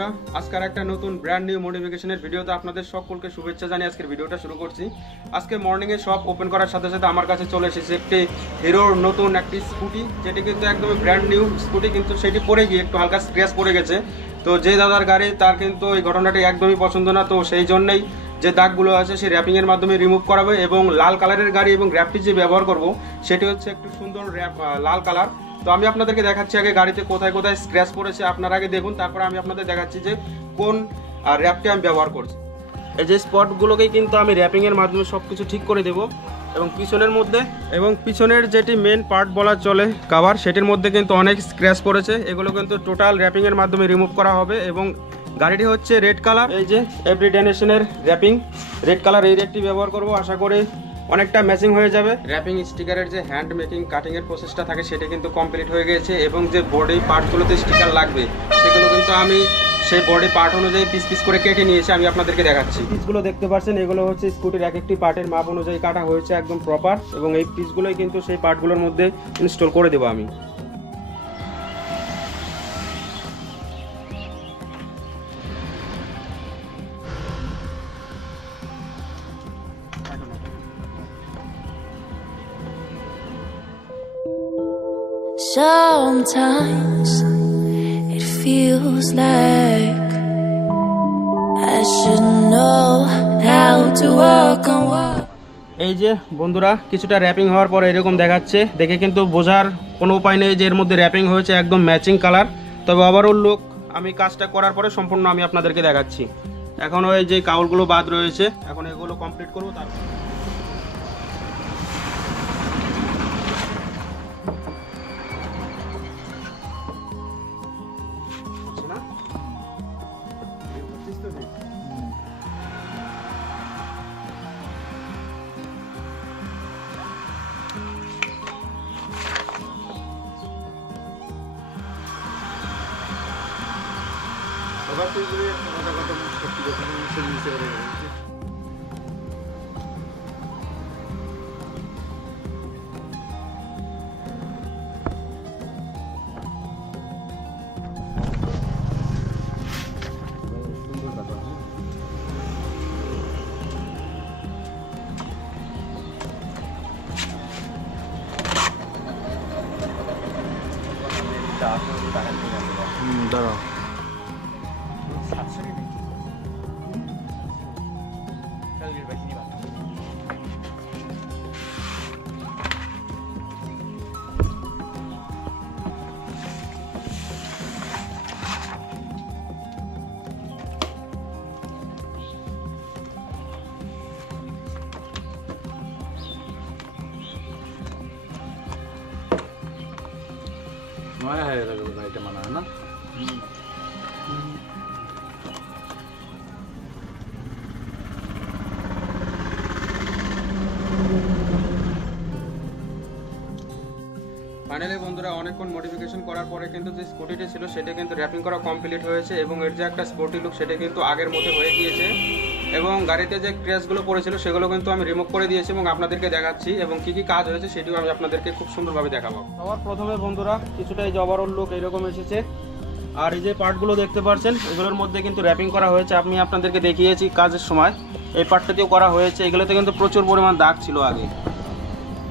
বন্ধুরা, আজকের একটা নতুন ব্র্যান্ড নিউ মডিফিকেশনের ভিডিওতে আপনাদের সকলকে শুভেচ্ছা জানিয়ে আজকের ভিডিওটা শুরু করছি। আজকে মর্নিংয়ে শপ ওপেন করার সাথে সাথে আমার কাছে চলে এসেছে একটি হিরোর নতুন একটি স্কুটি, যেটি কিন্তু একদমই ব্র্যান্ড নিউ স্কুটি, কিন্তু সেটি পড়ে গিয়ে একটু হালকা স্ক্র্যাচ পড়ে গেছে। তো যে দাদার গাড়ি তার কিন্তু এই ঘটনাটি একদমই পছন্দ না, তো সেই জন্যই যে দাগগুলো আছে সেই র্যাপিংয়ের মাধ্যমে রিমুভ করাবে এবং লাল কালারের গাড়ি এবং র্যাপটি যে ব্যবহার করব সেটি হচ্ছে একটু সুন্দর লাল কালার। তো আমি আপনাদেরকে দেখাচ্ছি আগে গাড়িতে কোথায় কোথায় স্ক্র্যাচ পড়েছে, আপনারা আগে দেখুন, তারপরে আমি আপনাদের দেখাচ্ছি যে কোন র্যাপটি আমি ব্যবহার করছি। এই যে স্পটগুলোকেই কিন্তু আমি র্যাপিংয়ের মাধ্যমে সব কিছু ঠিক করে দেবো এবং পিছনের মধ্যে এবং পিছনের যেটি মেন পার্ট বলা চলে কভার, সেটির মধ্যে কিন্তু অনেক স্ক্র্যাচ পড়েছে, এগুলো কিন্তু টোটাল র্যাপিংয়ের মাধ্যমে রিমুভ করা হবে। এবং গাড়িটি হচ্ছে রেড কালার, এই যে এভরিডে নেশনের র্যাপিং রেড কালার, এই রেডটি ব্যবহার করব, আশা করি অনেকটা ম্যাচিং হয়ে যাবে। র্যাপিং স্টিকারের যে হ্যান্ড মেকিং কাটিংয়ের প্রসেসটা থাকে সেটা কিন্তু কমপ্লিট হয়ে গেছে এবং যে বডি পার্টগুলোতে স্টিকার লাগবে সেগুলো কিন্তু আমি সেই বডি পার্ট অনুযায়ী পিস পিস করে কেটে নিয়েছি, আমি আপনাদেরকে দেখাচ্ছি। পিসগুলো দেখতে পাচ্ছেন, এগুলো হচ্ছে স্কুটির এক একটি পার্টের মাপ অনুযায়ী কাটা হয়েছে একদম প্রপার, এবং এই পিসগুলোই কিন্তু সেই পার্টগুলোর মধ্যে ইনস্টল করে দেবো আমি। Sometimes it feels like I should know how to walk on water. এই যে বন্ধুরা, কিছুটা র্যাপিং হওয়ার পর এরকম দেখাচ্ছে, দেখে কিন্তু বোঝার কোনো উপায় নেই যে এর মধ্যে র্যাপিং হয়েছে একদম ম্যাচিং কালার। তবে ওভারঅল লুক আমি কাজটা করার পরে সম্পূর্ণ আমি আপনাদেরকে দেখাচ্ছি। এখনও এই যে কাউলগুলো বাদ রয়েছে, এখন এগুলো কমপ্লিট করবো। তারপর দাঁড়াও, নয়া হয়ে গেল গাড়িটা মানা হয় না। ফাইনালি বন্ধুরা, অনেকক্ষণ মডিফিকেশন করার পরে কিন্তু যে স্কুটিটি ছিল সেটা কিন্তু র্যাপিং করা কমপ্লিট হয়েছে এবং এর যে একটা স্পোর্টি লুক সেটা কিন্তু আগের মতো হয়ে গিয়েছে এবং গাড়িতে যে ক্র্যাচগুলো পড়েছিল সেগুলো কিন্তু আমি রিমুভ করে দিয়েছি এবং আপনাদেরকে দেখাচ্ছি এবং কী কী কাজ হয়েছে সেটিও আমি আপনাদেরকে খুব সুন্দরভাবে দেখাবো। সবার প্রথমে বন্ধুরা, কিছুটা এই যে ওভারঅল লুক এইরকম এসেছে, আর এই যে পার্টগুলো দেখতে পাচ্ছেন এগুলোর মধ্যে কিন্তু র্যাপিং করা হয়েছে, আমি আপনাদেরকে দেখিয়েছি কাজের সময়। এই পার্টটাতেও করা হয়েছে, এগুলোতে কিন্তু প্রচুর পরিমাণ দাগ ছিল আগে।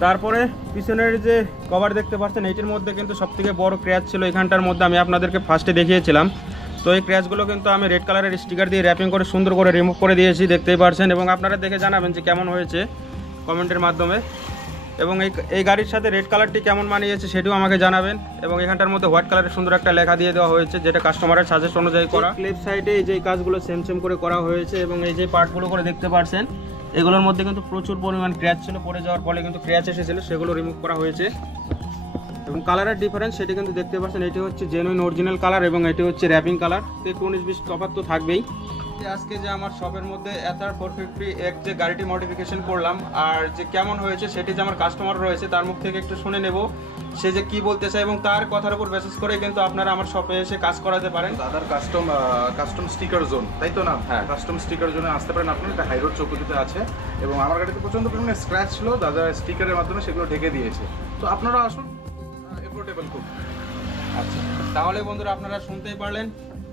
তারপরে পিছনের যে কভার দেখতে পাচ্ছেন এইটির মধ্যে কিন্তু সবথেকে বড় ক্র্যাচ ছিল, এখানটার মধ্যে আমি আপনাদেরকে ফার্স্টে দেখিয়েছিলাম। তো এই ক্র্যাচগুলো কিন্তু আমি রেড কালারের স্টিকার দিয়ে র্যাপিং করে সুন্দর করে রিমুভ করে দিয়েছি, দেখতেই পাচ্ছেন, এবং আপনারা দেখে জানাবেন যে কেমন হয়েছে কমেন্টের মাধ্যমে। এবং এই গাড়ির সাথে রেড কালারটি কেমন মানিয়েছে সেটিও আমাকে জানাবেন। এবং এখানটার মধ্যে হোয়াইট কালারের সুন্দর একটা লেখা দিয়ে দেওয়া হয়েছে, যেটা কাস্টমারের সাজেস্ট অনুযায়ী করা। লেফট সাইডে এই যে কাজগুলো সেম সেম করে করা হয়েছে এবং এই যে পার্টগুলো করে দেখতে পাচ্ছেন এগুলোর মধ্যে কিন্তু প্রচুর পরিমাণ ক্র্যাচ ছিল, পড়ে যাওয়ার ফলে কিন্তু ক্র্যাচ এসেছিল, সেগুলো রিমুভ করা হয়েছে। এবং কালারের ডিফারেন্স সেটি কিন্তু দেখতে পাচ্ছেন, এটি হচ্ছে জেনুইন অরিজিনাল কালার এবং এটি হচ্ছে র্যাপিং কালার। তো একটু 19-20 তফাৎ তো থাকবেই। আজকে যে আমার শপের মধ্যে এথার 450 এক যে গাড়িটি মডিফিকেশন করলাম আর যে কেমন হয়েছে সেটি যে আমার কাস্টমার রয়েছে তার মুখ থেকে একটু শুনে নেব সে যে কি বলতে চায় এবং তার কথার উপর বেসিস করে কিন্তু আপনারা আমার শপে এসে কাজ করাতে পারেন। দাদার কাস্টম স্টিকার জোন, তাই তো না? হ্যাঁ, কাস্টম স্টিকার জোনে আসতে পারেন আপনার, এটা হাইরোড চৌকুটিতে আছে এবং আমার গাড়িতে প্রচণ্ড পরিমাণে স্ক্র্যাচ ছিল, দাদা স্টিকারের মাধ্যমে সেগুলো ঢেকে দিয়েছে। তো আপনারা আসুন, এফোর্ডেবল খুব। আচ্ছা, তাহলে বন্ধুরা আপনারা শুনতেই পারলেন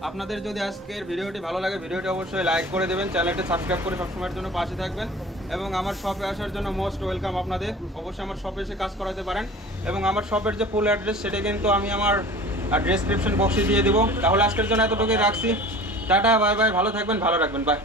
আপনাদের যদি আজকের ভিডিওটি ভালো লাগে ভিডিওটি অবশ্যই লাইক করে দেবেন, চ্যানেলটি সাবস্ক্রাইব করে সবসময়ের জন্য পাশে থাকবেন এবং আমার শপে আসার জন্য মোস্ট ওয়েলকাম আপনাদের। অবশ্যই আমার শপে এসে কাজ করাতে পারেন এবং আমার শপের যে ফুল অ্যাড্রেস সেটা কিন্তু আমি আমার ডেসক্রিপশন বক্সে দিয়ে দেবো। তাহলে আজকের জন্য এতটুকুই রাখছি। টাটা, বাই বাই, ভালো থাকবেন, ভালো রাখবেন, বাই।